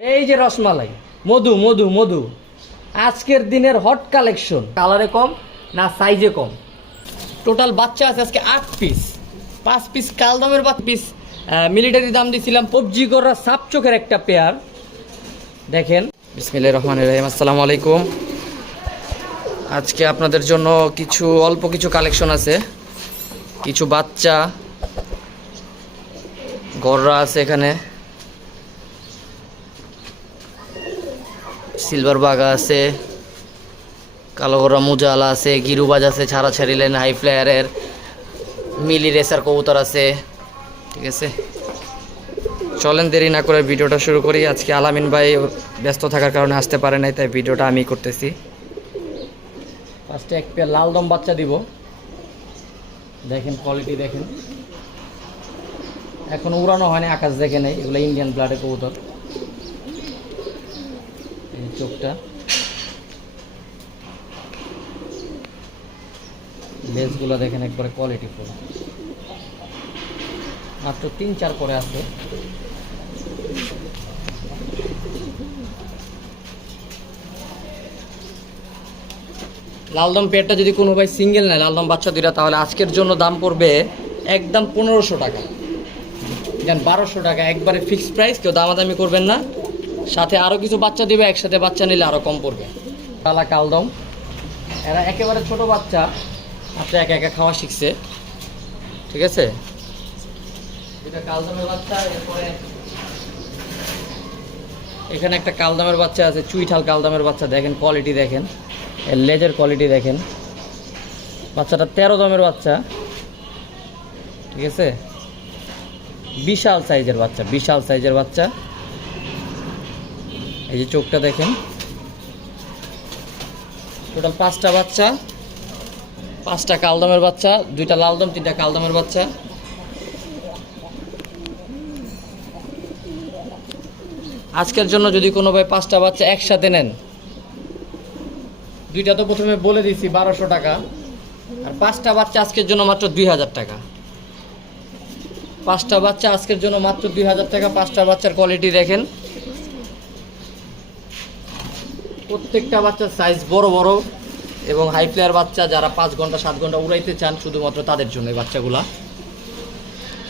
এই যে রসমালাই, মধু মধু মধু। আজকের দিনের হট কালেকশন কালারে কম না সাইজে কম? টোটাল বাচ্চা আছে আজকে আট পিস পাঁচ পিস কালদমের পাঁচ পিস মিলিটারি দাম দিয়েছিলাম পবজি করা সাপ চোখের একটা পেয়ার দেখেন। বিসমিল্লাহির রহমানির রহিম, আসসালামু আলাইকুম। আজকে আপনাদের জন্য কিছু, অল্প কিছু কালেকশন আছে। কিছু বাচ্চা। গররা আছে এখানে। সিলভার বাগা আছে, কালো গররা মুজালা আছে গিরুবাজ আছে, ছাড়া ছাড়িলেন হাই ফ্লায়ারের মিলি রেসার কবুতর আছে, ঠিক আছে? চলেন দেরি না করে ভিডিওটা শুরু করি। আজকে আলামিন ভাই ব্যস্ত থাকার কারণে আসতে পারে নাই, তাই ভিডিওটা আমি করতেছি। ফার্স্টে এক পেয়ার লাল দম বাচ্চা দিব। দেখেন কোয়ালিটি দেখেন। এখন উড়ানো হয়নি আকাশ দেখে নেই, এগুলো ইন্ডিয়ান ব্লাডের কবুতর। চোখটা। লেসগুলো দেখেন একবারে কোয়ালিটি ফুল মাত্র তিন চার করে আছে। লালদম পেয়ারটা যদি কোনো ভাই সিঙ্গেল নেয়, লালদম বাচ্চা দুইটা, তাহলে আজকের জন্য দাম পড়বে একদম পনেরোশো টাকা। দেন বারোশো টাকা, একবারে ফিক্সড প্রাইস কেউ দামাদামি করবেন না। সাথে আরও কিছু বাচ্চা দিবে, একসাথে বাচ্চা নিলে আরও কম পড়বে। কালা কালদম। এরা একেবারে ছোট বাচ্চা আপনি একা একা খাওয়া শিখছে। ঠিক আছে? এখানে একটা কালদামের বাচ্চা আছে, চুইঠাল কালদামের বাচ্চা, দেখেন কোয়ালিটি দেখেন। এর লেজের কোয়ালিটি দেখেন। বাচ্চাটা তেরো দমের বাচ্চা। ঠিক আছে? বিশাল সাইজের বাচ্চা, বিশাল সাইজের বাচ্চা। এই যে চোখটা দেখেন। টোটাল পাঁচটা বাচ্চা, পাঁচটা কালদমের বাচ্চা, দুইটা লালদম, তিনটা কালদমের বাচ্চা। আজকের জন্য যদি কোনো ভাই পাঁচটা বাচ্চা একসাথে নেন, দুইটা তো প্রথমে বলে দিছি বারোশো টাকা, আর পাঁচটা বাচ্চা আজকের জন্য মাত্র দুই হাজার টাকা। পাঁচটা বাচ্চা আজকের জন্য মাত্র দুই হাজার টাকা, পাঁচটা বাচ্চার কোয়ালিটি দেখেন। প্রত্যেকটা বাচ্চার সাইজ বড় বড় এবং হাই ফ্লেয়ার বাচ্চা যারা পাঁচ ঘণ্টা, সাত ঘণ্টা উড়াইতে চান, শুধুমাত্র তাদের জন্য এই বাচ্চাগুলা।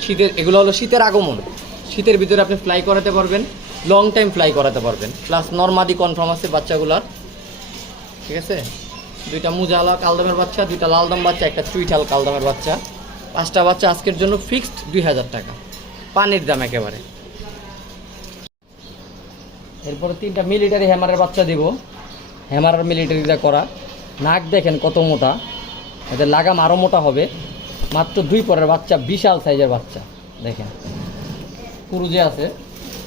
শীতের এগুলো হলো শীতের আগমন। শীতের ভিতরে আপনি ফ্লাই করাতে পারবেন লং টাইম ফ্লাই করাতে পারবেন। প্লাস নর্মাদি কনফার্ম আছে বাচ্চাগুলার। ঠিক আছে? দুইটা মুজালা কালদমের বাচ্চা, দুইটা লালদম বাচ্চা, একটা চুইঠাল কালদমের বাচ্চা। পাঁচটা বাচ্চা আজকের জন্য ফিক্সড দুই হাজার টাকা। পানির দাম একেবারে। এরপরে তিনটা মিলিটারি হ্যামারের বাচ্চা দিব। হ্যামারের মিলিটারিটা করা। নাক দেখেন কত মোটা। এদের লাগাম আরও মোটা হবে। মাত্র দুই পরের বাচ্চা, বিশাল সাইজের বাচ্চা। দেখেন কুরুজে আছে,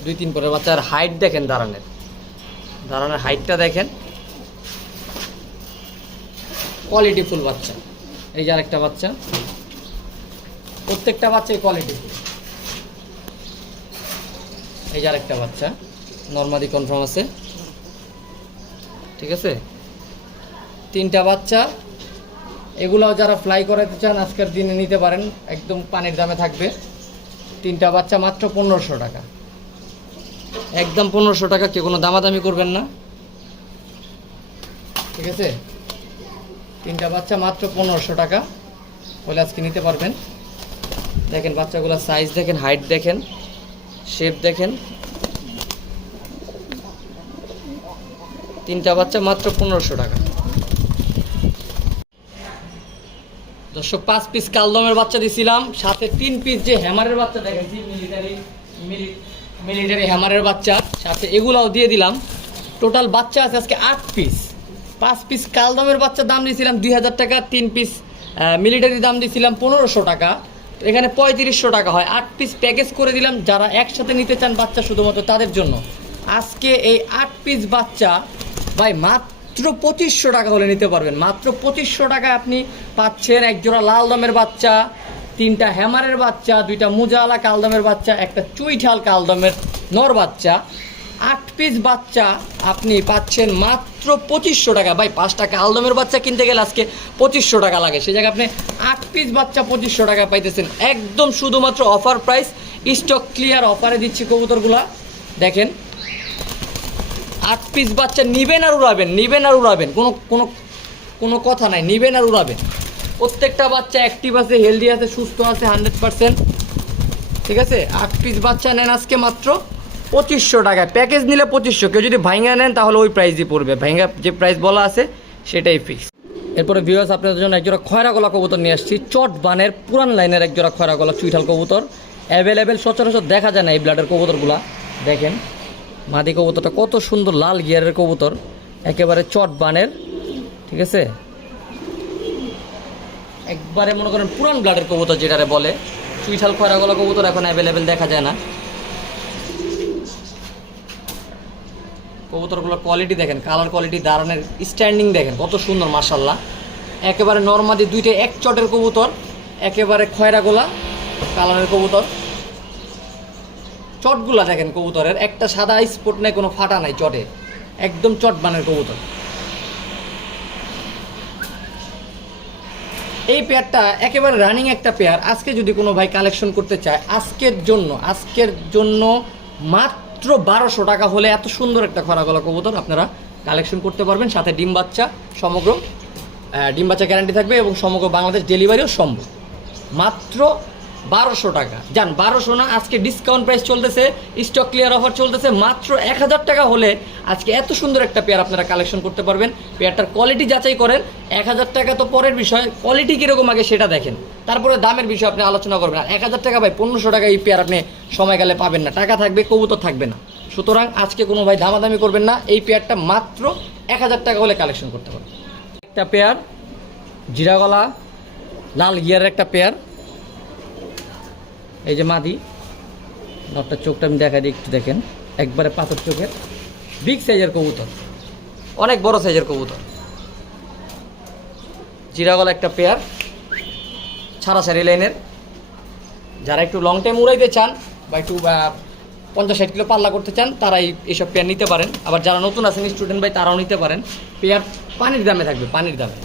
দুই তিন পরের বাচ্চার হাইট দেখেন দাঁড়ানের। দাঁড়ানের হাইটটা দেখেন। কোয়ালিটি ফুল বাচ্চা। এই যে আরেকটা বাচ্চা। প্রত্যেকটা বাচ্চাই কোয়ালিটি ফুল। এই যে আরেকটা বাচ্চা। নর্মালি কনফার্ম আছে। ঠিক আছে? তিনটা বাচ্চা। এগুলাও যারা ফ্লাই করাতে চান, আজকের দিনে নিতে পারেন। একদম পানির দামে থাকবে। তিনটা বাচ্চা মাত্র পনেরোশো টাকা। একদম পনেরোশো টাকা, কেউ কোনো দামাদামি করবেন না। ঠিক আছে? তিনটা বাচ্চা মাত্র পনেরোশো টাকা। বলে আজকে নিতে পারবেন। দেখেন বাচ্চাগুলোর সাইজ দেখেন হাইট দেখেন শেপ দেখেন। তিনটা বাচ্চা মাত্র পনেরোশো টাকা। দর্শক, পাঁচ পিস কালদমের বাচ্চা দিছিলাম, সাথে তিন পিস যে হ্যামারের বাচ্চা দেখেছি মিলিটারি মিলিটারি হ্যামারের বাচ্চা, সাথে এগুলাও দিয়ে দিলাম। টোটাল বাচ্চা আছে আজকে আট পিস পাঁচ পিস কালদমের বাচ্চার দাম দিয়েছিলাম দুই হাজার টাকা, তিন পিস মিলিটারি দাম দিয়েছিলাম পনেরোশো টাকা। এখানে পঁয়ত্রিশশো টাকা হয়। আট পিস প্যাকেজ করে দিলাম। যারা একসাথে নিতে চান বাচ্চা শুধুমাত্র তাদের জন্য। আজকে এই আট পিস বাচ্চা, ভাই মাত্র পঁচিশশো টাকা হলে নিতে পারবেন। মাত্র পঁচিশশো টাকায় আপনি পাচ্ছেন এক জোড়া লাল দমের বাচ্চা, তিনটা হ্যামারের বাচ্চা, দুইটা মুজালা কালদমের বাচ্চা, একটা চুইঠাল কালদমের নর বাচ্চা। আট পিস বাচ্চা আপনি পাচ্ছেন মাত্র পঁচিশশো টাকা। ভাই, পাঁচটা কালদমের বাচ্চা কিনতে গেলে আজকে পঁচিশশো টাকা লাগে। সে জায়গায় আপনি আট পিস বাচ্চা পঁচিশশো টাকা পাইতেছেন। একদম শুধুমাত্র অফার প্রাইস স্টক ক্লিয়ার অফারে দিচ্ছি কবুতরগুলা। দেখেন আট পিস বাচ্চা নিবেন আর উড়াবেন, নিবেন আর উড়াবেন। কোনো কোনো কোনো কথা নাই, নিবেন আর উড়াবেন। প্রত্যেকটা বাচ্চা অ্যাক্টিভ আছে হেলদি আছে, সুস্থ আছে হান্ড্রেড পার্সেন্ট ঠিক আছে? আট পিস বাচ্চা নেন আজকে মাত্র পঁচিশশো টাকায়। প্যাকেজ নিলে পঁচিশশো। কেউ যদি ভাইঙ্গা নেন, তাহলে ওই প্রাইসই পড়বে। ভাইঙ্গা যে প্রাইস বলা আছে, সেটাই ফিক্স এরপরে ভিউয়ার্স আপনাদের জন্য একজোড়া খয়রা গলা কবুতর নিয়ে আসছি। চট বানের পুরান লাইনের একজোড়া খয়রা গলা চুইঠাল কবুতর। অ্যাভেলেবেল সচরাচর দেখা যায় না এই ব্লাডের কবুতরগুলা। দেখেন। মাদি কবুতরটা কত সুন্দর লাল গিয়ারের কবুতর। একেবারে চট বানের, ঠিক আছে? একবারে মনে করেন পুরান ব্লাডের কবুতর যেটারে বলে। চুইঠাল খয়রা গলা কবুতর এখন অ্যাভেলেবেল দেখা যায় না। কবুতরগুলোর কোয়ালিটি দেখেন কালার কোয়ালিটি দাঁড়ানোর স্ট্যান্ডিং দেখেন, কত সুন্দর মার্শাল্লাহ একেবারে নর্মাদি দুইটা এক চটের কবুতর, একেবারে খয়রা গোলা কালারের কবুতর। চটগুলা দেখেন কবুতরের। একটা সাদা স্পট নেই, কোনো ফাটা নাই চটে। একদম চট বানের কবুতর। এই পেয়ারটা একেবারে রানিং একটা পেয়ার। আজকে যদি কোনো ভাই কালেকশন করতে চায়, আজকের জন্য আজকের জন্য মাত্র বারোশো টাকা হলে এত সুন্দর একটা খরা গলা কবুতর আপনারা কালেকশন করতে পারবেন। সাথে ডিম বাচ্চা সমগ্র ডিম বাচ্চা গ্যারান্টি থাকবে এবং সমগ্র বাংলাদেশ ডেলিভারিও সম্ভব। মাত্র বারোশো টাকা। যান বারোশো না, আজকে ডিসকাউন্ট প্রাইস চলতেছে স্টক ক্লিয়ার অফার চলতেছে, মাত্র এক হাজার টাকা হলে আজকে এত সুন্দর একটা পেয়ার আপনারা কালেকশন করতে পারবেন। পেয়ারটার কোয়ালিটি যাচাই করেন, এক হাজার টাকা তো পরের বিষয় কোয়ালিটি কীরকম আগে সেটা দেখেন। তারপরে দামের বিষয় আপনি আলোচনা করবেন। আর এক হাজার টাকা ভাই, পনেরোশো টাকা এই পেয়ার আপনি সময়কালে পাবেন না। টাকা থাকবে, কবুতর থাকবে না। সুতরাং আজকে কোনো ভাই দামাদামি করবেন না, এই পেয়ারটা মাত্র এক হাজার টাকা হলে কালেকশন করতে পারবেন। একটা পেয়ার জিরাগলা লাল গিয়ারের একটা পেয়ার এই যে মাদি, নটটার চোখটা আমি দেখাই দিই, একটু দেখেন। একবারে পাথর চোখের। বিগ সাইজের কবুতর। অনেক বড় সাইজের কবুতর। জিরাগলা একটা পেয়ার ছাড়া সারি লাইনের যারা একটু লং টাইম উড়াইতে চান বা একটু পঞ্চাশ ষাট কিলো পাল্লা করতে চান, তারাই এইসব পেয়ার নিতে পারেন। আবার যারা নতুন আছেন স্টুডেন্ট ভাই, তারাও নিতে পারেন। পেয়ার পানির দামে থাকবে, পানির দামে।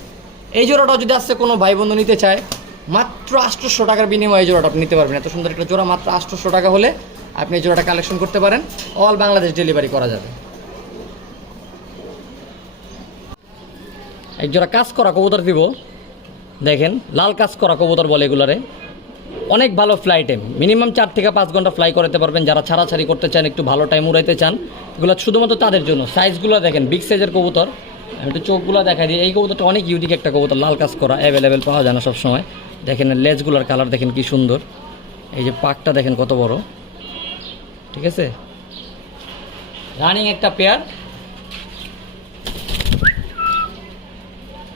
এই জোড়াটাও যদি আসছে কোনো ভাই বন্ধু নিতে চায় মাত্র আটশোশো টাকার বিনিময়ে জোড়াটা আপনি নিতে পারবেন। এত সুন্দর একটা জোড়া, মাত্র আটশোশো টাকা হলে আপনি জোড়াটা কালেকশন করতে পারেন। অল বাংলাদেশ ডেলিভারি করা যাবে। এক জোড়া কাজ করা কবুতর দিব। দেখেন, লাল কাজ করা কবুতর বলে এগুলারে। অনেক ভালো ফ্লাই টাইম মিনিমাম চার থেকে পাঁচ ঘণ্টা ফ্লাই করাতে পারবেন। যারা ছাড়াছাড়ি করতে চান, একটু ভালো টাইম উড়াইতে চান, এগুলো শুধুমাত্র তাদের জন্য। সাইজগুলো দেখেন বিগ সাইজের কবুতর। আমি একটু চোখগুলো দেখা দিই। এই কবুতরটা অনেক ইউনিক একটা কবুতর, লাল কাজ করা অ্যাভেলেবেল পাওয়া যায় না সবসময়। দেখেন লেজগুলোর কালার দেখেন কি সুন্দর। এই যে পাকটা দেখেন কত বড়। ঠিক আছে? রানিং একটা পেয়ার।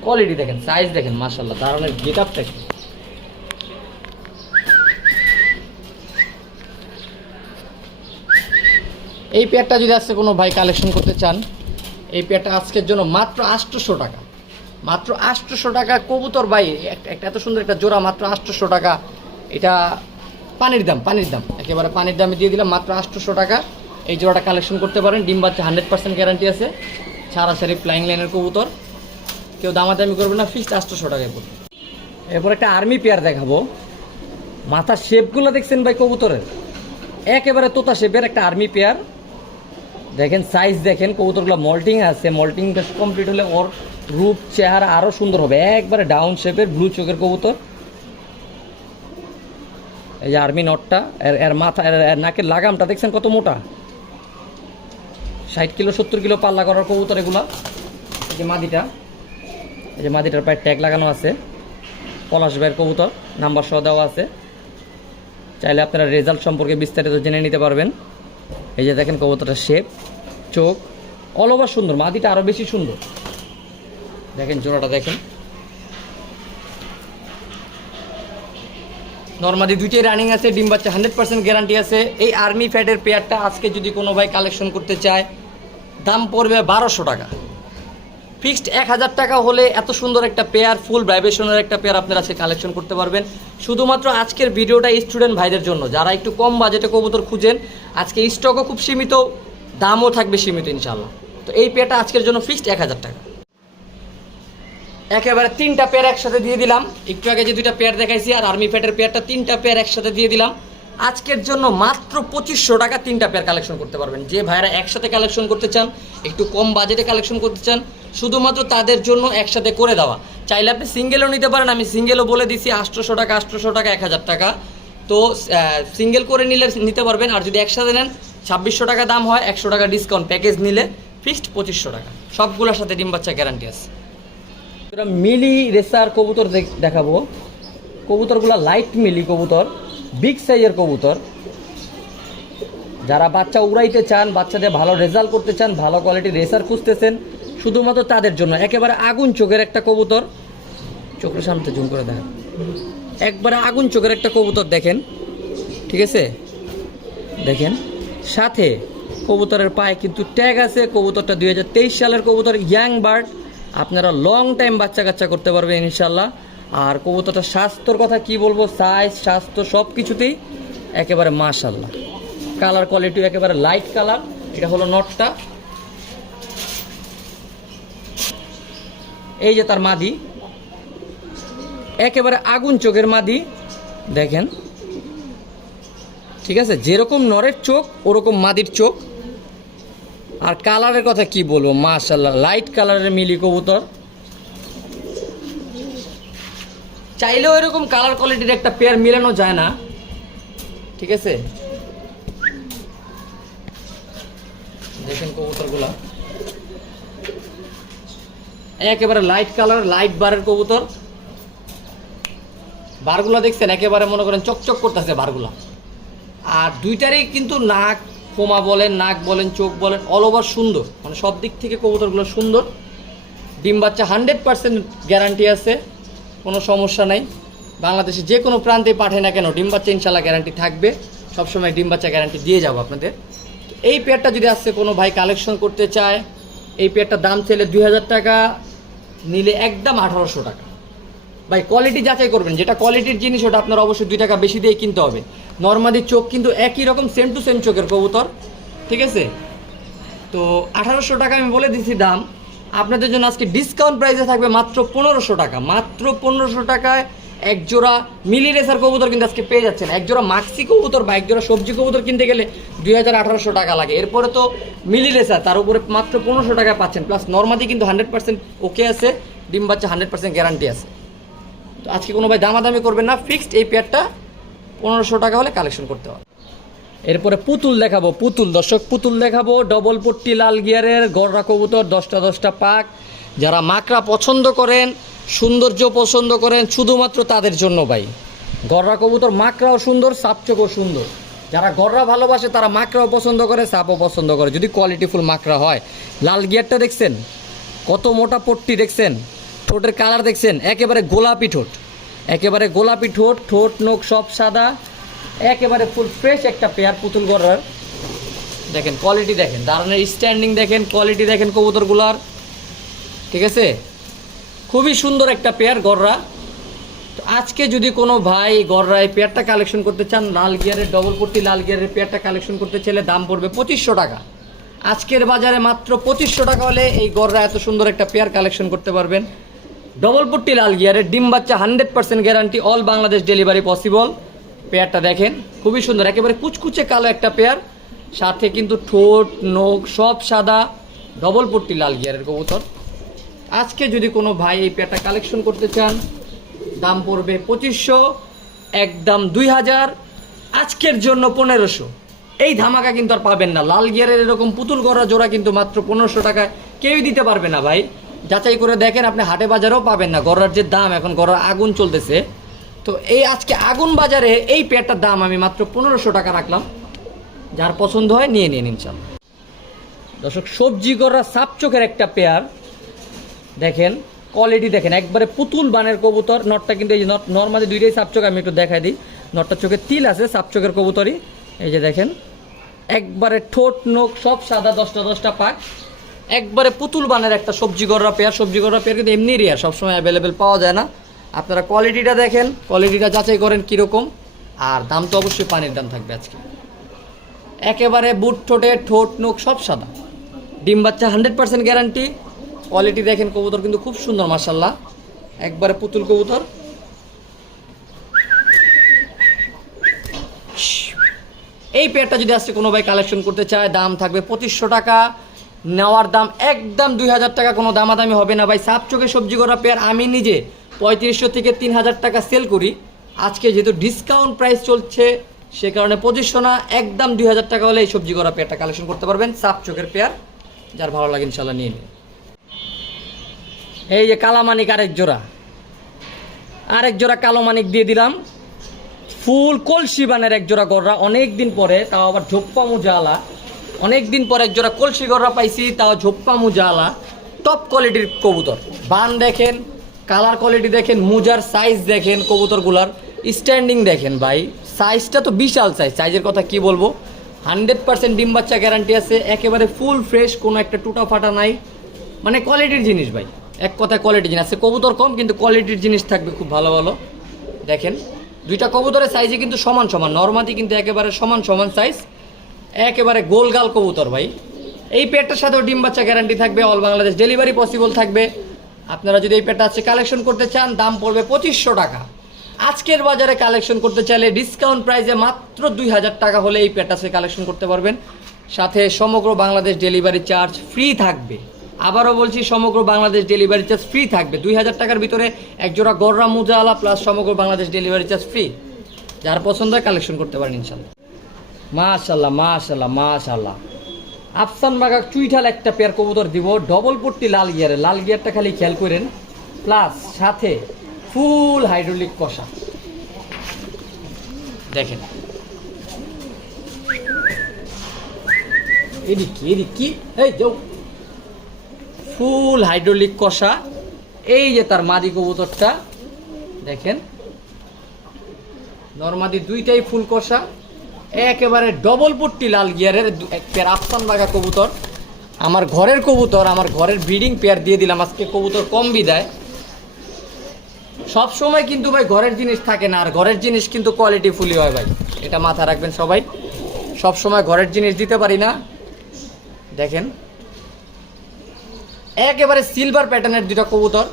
কোয়ালিটি দেখেন, সাইজ দেখেন মার্শাল্লাহ দারুণের গেট আপটা দেখেন এই পেয়ারটা যদি আজকে কোনো ভাই কালেকশন করতে চান, এই পেয়ারটা আজকের জন্য মাত্র আটশোশো টাকা। মাত্র আটশোশো টাকা কবুতর ভাই, একটা এত সুন্দর একটা জোড়া, মাত্র আটশোশো টাকা। এটা পানির দাম পানির দাম। একেবারে পানির দামে দিয়ে দিলাম, মাত্র আটশোশো টাকা। এই জোড়াটা কালেকশন করতে পারেন, ডিম বাচ্চা হান্ড্রেড পার্সেন্ট গ্যারান্টি আছে। সারাসারি ফ্লাইং লাইনের কবুতর। কেউ দামাদামি করবে না ফিক্সড আটশোশো টাকায় পড়বে। এরপর একটা আর্মি পেয়ার দেখাবো। মাথার শেপগুলো দেখছেন ভাই কবুতরের? একেবারে তোতা শেপের একটা আর্মি পেয়ার দেখেন সাইজ দেখেন, কবুতরগুলো মল্টিং আছে। মল্টিংটা কমপ্লিট হলে ওর রূপ, চেহারা আরও সুন্দর হবে। একবারে ডাউন শেপের ব্লু চোখের কবুতর। এই যে আর্মি নটটা এর এর মাথা, এর নাকের লাগামটা দেখছেন কত মোটা? ষাট কিলো, সত্তর কিলো পাল্লা করার কবুতর এগুলা। এই যে মাদিটা। এই যে মাদিটার পায়ে ট্যাগ লাগানো আছে। পলাশ ভাইয়ের কবুতর নাম্বার সহ দেওয়া আছে। চাইলে আপনারা রেজাল্ট সম্পর্কে বিস্তারিত জেনে নিতে পারবেন। এই যে দেখেন কবুতরটার শেপ চোখ অল ওভার সুন্দর, মাদিটা আরও বেশি সুন্দর। দেখেন জোড়াটা দেখেন। নর্মালি দুইটাই রানিং আছে, ডিম বাচ্চা হান্ড্রেড পার্সেন্ট গ্যারান্টি আছে। এই আর্মি ফ্যাটের পেয়ারটা আজকে যদি কোনো ভাই কালেকশন করতে চায়, দাম পড়বে বারোশো টাকা। ফিক্সড এক হাজার টাকা হলে এত সুন্দর একটা পেয়ার, ফুল ভাইব্রেশনের একটা পেয়ার আপনারা আজকে কালেকশন করতে পারবেন। শুধুমাত্র আজকের ভিডিওটা স্টুডেন্ট ভাইদের জন্য। যারা একটু কম বাজেটে কবুতর খুঁজেন, আজকে স্টকও খুব সীমিত, দামও থাকবে সীমিত ইনশাল্লাহ তো এই পেয়ারটা আজকের জন্য ফিক্সড এক হাজার টাকা। একেবারে তিনটা পেয়ার একসাথে দিয়ে দিলাম। একটু আগে যে দুইটা পেয়ার দেখাইছি, আর আর্মি ফ্যাটের পেয়ারটা তিনটা পেয়ার একসাথে দিয়ে দিলাম। আজকের জন্য মাত্র পঁচিশশো টাকা তিনটা পেয়ার কালেকশন করতে পারবেন। যে ভাইরা একসাথে কালেকশন করতে চান, একটু কম বাজেটে কালেকশন করতে চান, শুধুমাত্র তাদের জন্য একসাথে করে দেওয়া। চাইলে আপনি সিঙ্গেলও নিতে পারেন, আমি সিঙ্গেলও বলে দিছি, আটশোশো টাকা আটশোশো টাকা, এক হাজার টাকা। তো সিঙ্গেল করে নিলে নিতে পারবেন, আর যদি একসাথে নেন, ছাব্বিশশো টাকা দাম হয়, একশো টাকা ডিসকাউন্ট প্যাকেজ নিলে ফিক্সড পঁচিশশো টাকা। সবগুলোর সাথে ডিম বাচ্চা গ্যারান্টি আছে। মিলি রেসার কবুতর দেখ- দেখাবো। কবুতরগুলো লাইট মিলি কবুতর। বিগ সাইজের কবুতর। যারা বাচ্চা উড়াইতে চান, বাচ্চাদের ভালো রেজাল্ট করতে চান, ভালো কোয়ালিটির রেসার খুঁজতেছেন, শুধুমাত্র তাদের জন্য। একেবারে আগুন চোখের একটা কবুতর। চোখের সামনে জুম করে দেখেন। একবারে আগুন চোখের একটা কবুতর দেখেন। ঠিক আছে? দেখেন। সাথে কবুতরের পায়ে কিন্তু ট্যাগ আছে। কবুতরটা দুই হাজার তেইশ সালের কবুতর ইয়াং বার্ড আপনারা লং টাইম বাচ্চা কাচ্চা করতে পারবেন ইনশাল্লাহ আর কবুতরটার স্বাস্থ্যর কথা কি বলব? সাইজ স্বাস্থ্য সব কিছুতেই একেবারে মাশাল্লাহ কালার কোয়ালিটি একেবারে লাইট কালার এটা হলো নটটা এই যে তার মাদি। একেবারে আগুন চোখের মাদি। দেখেন। ঠিক আছে? যেরকম নরের চোখ, ওরকম মাদির চোখ। আর কালারের কথা কি বলব? মাশাল্লাহ লাইট কালারের মিলি কবুতর। চাইলেও এরকম কালার কোয়ালিটির একটা পেয়ার মিলানো যায় না। ঠিক আছে? দেখেন কবুতরগুলা। একেবারে লাইট কালার লাইট বারের কবুতর। বারগুলা দেখছেন, একেবারে মনে করেন চকচক করতেছে বারগুলা। আর দুইটারই কিন্তু নাক কোমা বলেন, নাক বলেন, চোখ বলেন অল ওভার সুন্দর। মানে সব দিক থেকে কবুতরগুলো সুন্দর। ডিম বাচ্চা হান্ড্রেড পার্সেন্ট গ্যারান্টি আছে। কোনো সমস্যা নাই। বাংলাদেশে যে কোনো প্রান্তে পাঠায় না কেন, ডিম বাচ্চা ইনশাল্লাহ গ্যারান্টি থাকবে। সবসময় ডিম বাচ্চা গ্যারান্টি দিয়ে যাব আপনাদের। এই পেয়ারটা যদি আসছে কোনো ভাই কালেকশন করতে চায়, এই পেয়ারটার দাম চাইলে দুই হাজার টাকা, নিলে একদম আঠারোশো টাকা। ভাই কোয়ালিটি যাচাই করবেন, যেটা কোয়ালিটির জিনিস ওটা আপনার অবশ্যই দুই টাকা বেশি দিয়ে কিনতে হবে। নর্মালি চোখ কিন্তু একই রকম সেম টু সেম চোখের কবুতর, ঠিক আছে? তো আঠারোশো টাকা আমি বলে দিচ্ছি দাম। আপনাদের জন্য আজকে ডিসকাউন্ট প্রাইসে থাকবে মাত্র পনেরোশো টাকা। মাত্র পনেরোশো টাকায় এক জোড়া মিলি রেসার কবুতর কিন্তু আজকে পেয়ে যাচ্ছেন। এক জোড়া মাক্সি কবুতর বা এক জোড়া সবজি কবুতর কিনতে গেলে দুই হাজার আঠারোশো টাকা লাগে। এরপরে তো মিলি রেসার তার উপরে মাত্র পনেরোশো টাকা পাচ্ছেন। প্লাস নর্মালি কিন্তু হান্ড্রেড পার্সেন্ট ওকে আছে, ডিম বাচ্চা হান্ড্রেড পার্সেন্ট গ্যারান্টি আছে। তো আজকে কোনো ভাই দামাদামি করবেন না। ফিক্সড এই পেয়ারটা পনেরোশো টাকা হলে কালেকশন করতে হবে। এরপরে পুতুল দেখাবো, পুতুল। দর্শক, পুতুল দেখাবো। ডবল পট্টি লাল গিয়ারের, গররা কবুতর, দশটা দশটা পাক। যারা মাকড়া পছন্দ করেন, সৌন্দর্য পছন্দ করেন, শুধুমাত্র তাদের জন্য ভাই। গররা কবুতর মাকড়াও সুন্দর সাপচোকও সুন্দর। যারা গররা ভালোবাসে, তারা মাকড়াও পছন্দ করে, সাপও পছন্দ করে। যদি কোয়ালিটিফুল মাকড়া হয়। লাল গিয়ারটা দেখছেন? কত মোটা পট্টি দেখছেন? ঠোঁটের কালার দেখছেন? একেবারে গোলাপি ঠোঁট। একেবারে গোলাপি ঠোঁট ঠোঁট, নোখ সব সাদা। একেবারে ফুল ফ্রেশ একটা পেয়ার পুতুল গড়ার। দেখেন কোয়ালিটি দেখেন দাঁড়ানোর স্ট্যান্ডিং দেখেন কোয়ালিটি দেখেন কবুতরগুলার। ঠিক আছে? খুবই সুন্দর একটা পেয়ার গররা তো আজকে যদি কোনো ভাই গররা এই পেয়ারটা কালেকশন করতে চান, লাল গিয়ারের ডবল পট্টি লাল গিয়ারের পেয়ারটা কালেকশন করতে চাইলে দাম পড়বে পঁচিশশো টাকা। আজকের বাজারে মাত্র পঁচিশশো টাকা হলে এই গররা এত সুন্দর একটা পেয়ার কালেকশন করতে পারবেন। ডবল পট্টি লাল গিয়ারের, ডিম বাচ্চা hundred percent guarantee all Bangladesh delivery possible পেয়ারটা দেখেন, খুবই সুন্দর, একেবারে কুচকুচে কালো একটা পেয়ার। সাথে কিন্তু ঠোঁট, নোখ সব সাদা ডবল পট্টি লাল গিয়ারের কবুতর। আজকে যদি কোনো ভাই এই পেয়ারটা কালেকশন করতে চান, দাম পড়বে পঁচিশশো, একদম দুই হাজার, আজকের জন্য পনেরোশো। এই ধামাকা কিন্তু আর পাবেন না। লাল গিয়ারের এরকম পুতুল করা জোড়া কিন্তু মাত্র পনেরোশো টাকায় কেউই দিতে পারবে না ভাই। যাচাই করে দেখেন, আপনি হাটে বাজারেও পাবেন না। গড়ার যে দাম, এখন গড়ার আগুন চলতেছে। তো এই আজকে আগুন বাজারে এই পেয়ারটার দাম আমি মাত্র পনেরোশো টাকা রাখলাম। যার পছন্দ হয় নিয়ে নিয়ে নিন ইনশাল্লাহ দর্শক, সবজি গড়া সাপ চোখের একটা পেয়ার। দেখেন কোয়ালিটি দেখেন, একবারে পুতুল বানের কবুতর। নটটা কিন্তু এই যে নট নর্মালি দুইটাই সাপচোক আমি একটু দেখাই দিই। নটটার চোখে তিল আছে সাপচোকের কবুতরই। এই যে দেখেন, একবারে ঠোঁট, নোখ, সব সাদা দশটা দশটা পাক। একবারে পুতুল বানের একটা সবজি গড়া পেয়ার। সবজি গড়া পেয়ার কিন্তু এমনি রেয়ার সবসময় অ্যাভেলেবেল পাওয়া যায় না। আপনারা কোয়ালিটিটা দেখেন। কোয়ালিটিটা যাচাই করেন কীরকম। আর দাম তো অবশ্যই পানির দাম থাকবে আজকে। একেবারে বুট, ঠোঁটে, ঠোঁট, নোখ সব সাদা। ডিম বাচ্চা হান্ড্রেড পার্সেন্ট গ্যারান্টি কোয়ালিটি দেখেন কবুতর কিন্তু খুব সুন্দর মার্শাল্লাহ একবারে পুতুল কবুতর। এই পেয়ারটা যদি আজকে কোনো ভাই কালেকশন করতে চায়, দাম থাকবে পঁচিশশো টাকা। নেওয়ার দাম একদম দুই হাজার টাকা, কোনো দামাদামি হবে না ভাই। সাপ চোখে সবজি করা পেয়ার আমি নিজে পঁয়ত্রিশশো থেকে তিন হাজার টাকা সেল করি। আজকে যেহেতু ডিসকাউন্ট প্রাইস চলছে, সে কারণে পঁচিশশো না একদম দুই হাজার টাকা হলে এই সবজি করা পেয়ারটা কালেকশন করতে পারবেন। সাপ চোখের পেয়ার, যার ভালো লাগে ইনশাল্লাহ নিয়ে নিন। এই যে কালামানিক আরেক জোড়া। আরেক জোড়া কালো মানিক দিয়ে দিলাম। ফুল কলসি বানের এক জোড়া গররা অনেক দিন পরে, তাও আবার ঝোপ্পা মুজালা। অনেক দিন পরে এক জোড়া কলসি গররা পাইছি, তাও ঝোপ্পা মুজালা। টপ কোয়ালিটির কবুতর। বান দেখেন কালার কোয়ালিটি দেখেন, মুজার সাইজ দেখেন, কবুতরগুলার স্ট্যান্ডিং দেখেন ভাই। সাইজটা তো বিশাল সাইজ সাইজের কথা কি বলব? হান্ড্রেড পার্সেন্ট ডিম বাচ্চা গ্যারান্টি আছে, একেবারে ফুল ফ্রেশ কোনো একটা টুটা ফাটা নাই। মানে কোয়ালিটির জিনিস ভাই, এক কথায় কোয়ালিটি জিনিস। আছে কবুতর কম, কিন্তু কোয়ালিটির জিনিস থাকবে খুব ভালো ভালো। দেখেন, দুইটা কবুতরের সাইজে কিন্তু সমান সমান নর্মাদি কিন্তু একেবারে সমান সমান সাইজ একেবারে গোলগাল কবুতর ভাই। এই পেটটার সাথেও ডিম বাচ্চা গ্যারান্টি থাকবে অল বাংলাদেশ ডেলিভারি পসিবল থাকবে। আপনারা যদি এই আজকে কালেকশন করতে চান, দাম পড়বে পঁচিশশো টাকা। আজকের বাজারে কালেকশন করতে চাইলে ডিসকাউন্ট প্রাইসে মাত্র দুই হাজার টাকা হলে এই পেটাসে কালেকশন করতে পারবেন। সাথে সমগ্র বাংলাদেশ ডেলিভারি চার্জ ফ্রি থাকবে। আবারও বলছি, সমগ্র বাংলাদেশ ডেলিভারি চার্জ ফ্রি থাকবে। দুই হাজার টাকার ভিতরে একজোড়া গররা মুজালা প্লাস সমগ্র বাংলাদেশ ডেলিভারি চার্জ ফ্রি যার পছন্দ হয় কালেকশন করতে পারেন ইনশাল্লাহ মাশাল্লাহ মাশাল্লাহ মাশাল্লাহ আফসান বাগা চুইঠাল একটা পেয়ার কবুতর দিব ডবল পট্টি লাল গিয়ারে লাল গিয়ারটা খালি খেয়াল করেন। প্লাস সাথে ফুল হাইড্রোলিক কষা। দেখেন। এদিক এদিক এই যাও। ফুল হাইড্রোলিক কষা। এই যে তার মাদি কবুতরটা, দেখেন। নর্মাদি দুইটাই ফুল কষা। একেবারে ডবল পট্টি লাল গিয়ারের পেয়ার আফসান বাগা কবুতর। আমার ঘরের কবুতর, আমার ঘরের ব্রিডিং পেয়ার দিয়ে দিলাম। আজকে কবুতর কম বিদায়। সব সময় কিন্তু ভাই ঘরের জিনিস থাকে না, আর ঘরের জিনিস কিন্তু কোয়ালিটি ফুলি হয় ভাই। এটা মাথা রাখবেন সবাই। সব সময় ঘরের জিনিস দিতে পারি না। দেখেন। একেবারে সিলভার প্যাটার্নের দুটো কবুতর।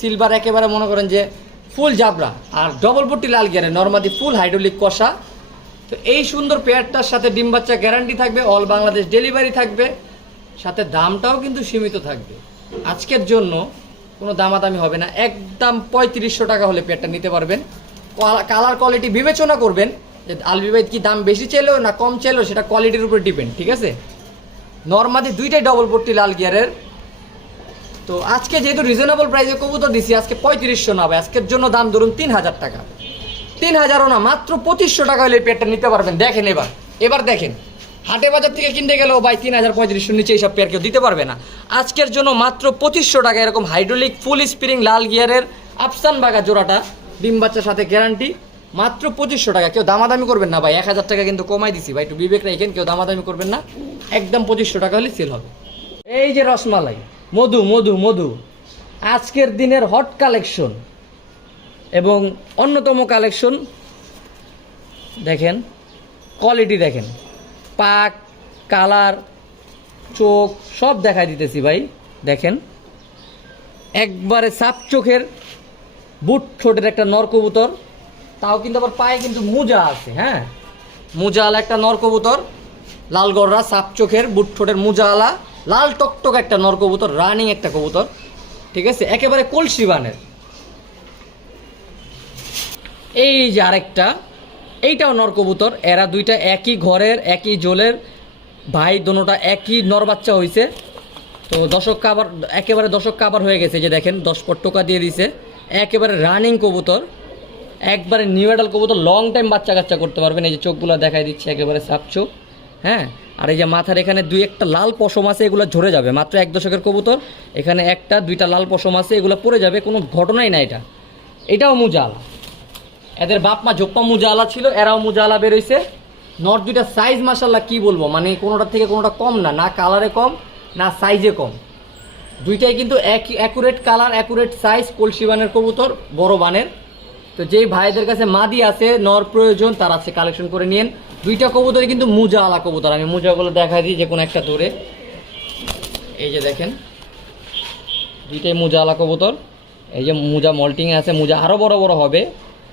সিলভার একেবারে মনে করেন যে ফুল জাবরা আর ডবল পট্টি লাল গিয়ারে নর্মাদি ফুল হাইড্রোলিক কষা। তো এই সুন্দর পেয়ারটার সাথে ডিম বাচ্চা গ্যারান্টি থাকবে অল বাংলাদেশ ডেলিভারি থাকবে, সাথে দামটাও কিন্তু সীমিত থাকবে। আজকের জন্য কোনো দামাদামি হবে না, একদম পঁয়ত্রিশশো টাকা হলে পেয়ারটা নিতে পারবেন। কালার কোয়ালিটি বিবেচনা করবেন যে আলবিবাইদ কি দাম বেশি চাইলেও না কম চাইলেও সেটা কোয়ালিটির উপর ডিপেন্ড ঠিক আছে? নর্মালি দুইটাই ডবল পট্টি লাল গিয়ারের। তো আজকে যেহেতু রিজনেবল প্রাইসে কবুতর দিছি, আজকে পঁয়ত্রিশশো না ভাই আজকের জন্য দাম ধরুন তিন হাজার টাকা। তিন হাজারও না, মাত্র পঁচিশশো টাকা হলে পেয়ারটা নিতে পারবেন। দেখেন এবার এবার দেখেন। হাটে বাজার থেকে কিনতে গেলেও ভাই তিন হাজার পঁয়ত্রিশশো নিচে এইসব পেয়ার কেউ দিতে পারবে না। আজকের জন্য মাত্র পঁচিশশো টাকা এরকম হাইড্রোলিক ফুল স্প্রিং লাল গিয়ারের আফসান বাগা জোড়াটা, ডিম বাচ্চার সাথে গ্যারান্টি, মাত্র পঁচিশশো টাকা। কেউ দামাদামি করবেন না ভাই, এক হাজার টাকা কিন্তু কমাই দিছি ভাই, একটু বিবেক রাখেন, কেউ দামাদামি করবেন না। একদম পঁচিশশো টাকা হলে সেল হবে। এই যে রসমালাই, মধু মধু মধু। আজকের দিনের হট কালেকশন এবং অন্যতম কালেকশন দেখেন কোয়ালিটি দেখেন, পাক কালার চোখ, সব দেখাই দিতেছি ভাই, দেখেন, একবারে সাপ চোখের বুট ঠোঁটের একটা নরকবুতর তাও কিন্তু আবার পায়ে কিন্তু মোজা আছে হ্যাঁ? মোজাওয়ালা একটা নর কবুতর, লাল গররা, সাপ চোখের বুট ঠোঁটের মোজাওয়ালা, লাল টকটক একটা নরকবুতর রানিং একটা কবুতর, ঠিক আছে? একেবারে কলসি বানের। এই যে আরেকটা, এইটাও নর কবুতর। এরা দুইটা একই ঘরের, একই জলের। ভাই দোনোটা একই নর বাচ্চা হয়েছে তো দশক কাবার, একেবারে দশক কাবার হয়ে গেছে, যে দেখেন, দশ পট টোকা দিয়ে দিছে। একেবারে রানিং কবুতর। একবারে নিউ এডাল কবুতর লং টাইম বাচ্চা কাচ্চা করতে পারবেন। এই যে চোখগুলো দেখাই দিচ্ছে, একেবারে সাপ চোখ। হ্যাঁ? আর এই যে মাথার এখানে দুই একটা লাল পশম আছে, এগুলো ঝরে যাবে। মাত্র এক দশকের কবুতর। এখানে একটা, দুইটা লাল পশম আছে, এগুলো পড়ে যাবে। কোনো ঘটনাই না এটা। এটাও মুজালা। এদের বাপ মা জোপ্পা মুজালা ছিল, এরাও মুজালা বেরোইছে। নর দুইটা সাইজ মাসাল্লাহ কি বলব? মানে কোনোটা থেকে কোনোটা কম না না কালারে কম, না সাইজে কম। দুইটাই কিন্তু এক অ্যাকুরেট কালার অ্যাকুরেট সাইজ কলসি বানের কবুতর, বড় বানের। তো যেই ভাইদের কাছে মাদি আছে, নর প্রয়োজন, তারা আছে কালেকশন করে নিন দুইটা কবুতরই কিন্তু মুজা আলা কবুতর। আমি মুজাগুলো দেখাই দিই যে কোনো একটা ধরে এই যে দেখেন, দুইটাই মুজা আলা কবুতর। এই যে মুজা মল্টিং আছে, মুজা আরও বড় বড় হবে।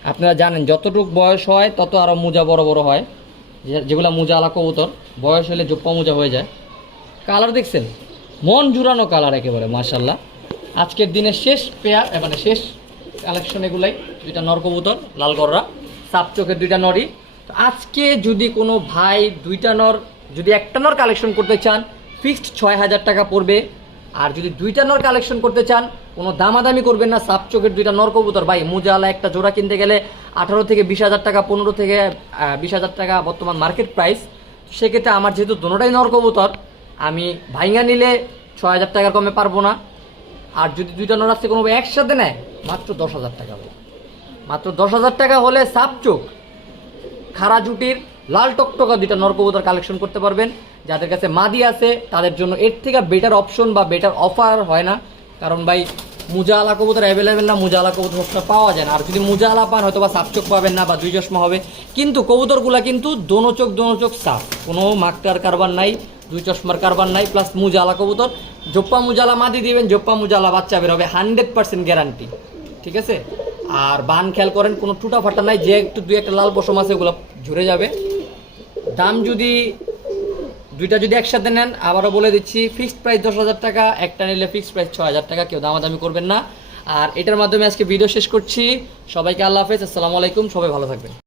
আপনারা জানেন, যতটুক বয়স হয়, তত আরও মোজা বড় বড় হয়। যেগুলা মোজা আলা কবুতর, বয়স হলে জোপ্পা মোজা হয়ে যায়। কালার দেখছেন? মন জুড়ানো কালার একেবারে মার্শাল্লাহ আজকের দিনের শেষ পেয়ার মানে শেষ কালেকশন এগুলাই, দুইটা নর কবুতর, লাল সাপ চোখের দুইটা নরই। তো আজকে যদি কোনো ভাই দুইটা নর, যদি একটা নর কালেকশন করতে চান ফিক্সড ছয় হাজার টাকা পড়বে। আর যদি দুইটা নর কালেকশন করতে চান কোনো দামাদামি করবেন না, সাপ চোখের দুইটা নর কবুতর। ভাই, মুজালা একটা জোড়া কিনতে গেলে আঠারো থেকে বিশ হাজার টাকা, পনেরো থেকে বিশ হাজার টাকা বর্তমান মার্কেট প্রাইস সেক্ষেত্রে আমার যেহেতু দোনোটাই নর কবুতর, আমি ভাইঙ্গা নিলে ছয় হাজার টাকার কমে পারব না। আর যদি দুইটা নর আসছে কোনো একসাথে নেয়, মাত্র দশ হাজার টাকা হবে। মাত্র দশ হাজার টাকা হলে সাপ চোখ, খাড়া জুটির লাল টকটকা দুইটা নরকবুতর কালেকশন করতে পারবেন। যাদের কাছে মাদি আছে, তাদের জন্য এর থেকে বেটার অপশন বা বেটার অফার হয় না। কারণ ভাই মুজা আলা কবুতর অ্যাভেলেবেল না মুজা আলা কবুতর সবসময় পাওয়া যায় না। আর যদি মুজা আলা পান হয়তো বা সাপ চোখ পাবেন না বা দুই চশমা হবে। কিন্তু কবুতরগুলা কিন্তু দোনো চোখ দোনো চোখ সাপ কোনো মাকটার কারবার নাই, দুই চশমার কারবার নাই প্লাস মুজালা কবুতর। জোপ্পা মুজালা মাদি দিবেন, জোপ্পা মুজালা বাচ্চা বের হবে হান্ড্রেড পার্সেন্ট গ্যারান্টি ঠিক আছে? আর বান খেয়াল করেন, কোনো টুটা ফাটা নাই, যে একটু দুই একটা লাল পশম আছে, ওগুলো ঝরে যাবে। দাম যদি দুইটা যদি একসাথে নেন, আবারও বলে দিচ্ছি ফিক্সড প্রাইস দশ হাজার টাকা, একটা নিলে ফিক্সড প্রাইস ছ হাজার টাকা, কেউ দামাদামি করবেন না। আর এটার মাধ্যমে আজকে ভিডিও শেষ করছি। সবাইকে আল্লাহ হাফেজ, আসসালামু আলাইকুম, সবাই ভালো থাকবেন।